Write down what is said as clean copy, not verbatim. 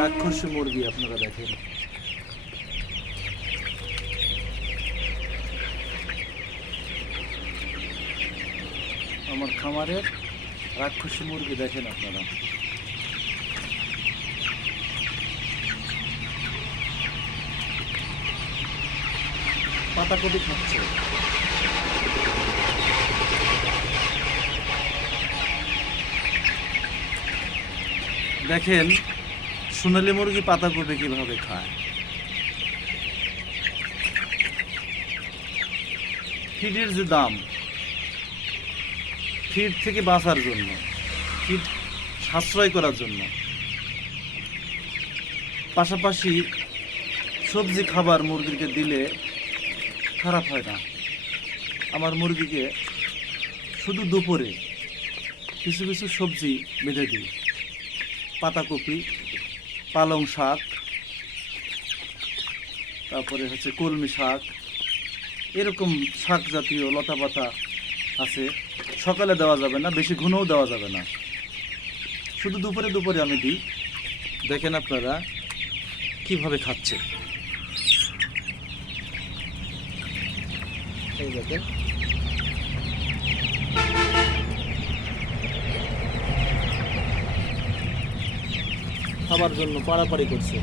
রাক্ষসী মুরগি আপনারা দেখেন। আমার খামারের রাক্ষসী মুরগি দেখেন আপনারা। পাতাকপি খাচ্ছে। দেখেন সোনালী মুরগি পাতাকপি কিভাবে খায়। ফিডের যে দাম, ফিড থেকে বাঁচার জন্য, ফিড সাশ্রয় করার জন্য, পাশাপাশি সবজি খাবার মুরগিকে দিলে খারাপ হয় না। আমার মুরগিকে শুধু দুপুরে কিছু কিছু সবজি বেঁধে দিই, পাতাকপি, পালং শাক, তারপরে হচ্ছে কলমি শাক, এরকম শাক জাতীয় লতা পাতা আছে। সকালে দেওয়া যাবে না, বেশি ঘনও দেওয়া যাবে না, শুধু দুপুরে দুপুরে আমি দিই। দেখেন আপনারা কিভাবে খাচ্ছে। এই দেখেন খাবার জন্য পাড়াপাড়ি করছে।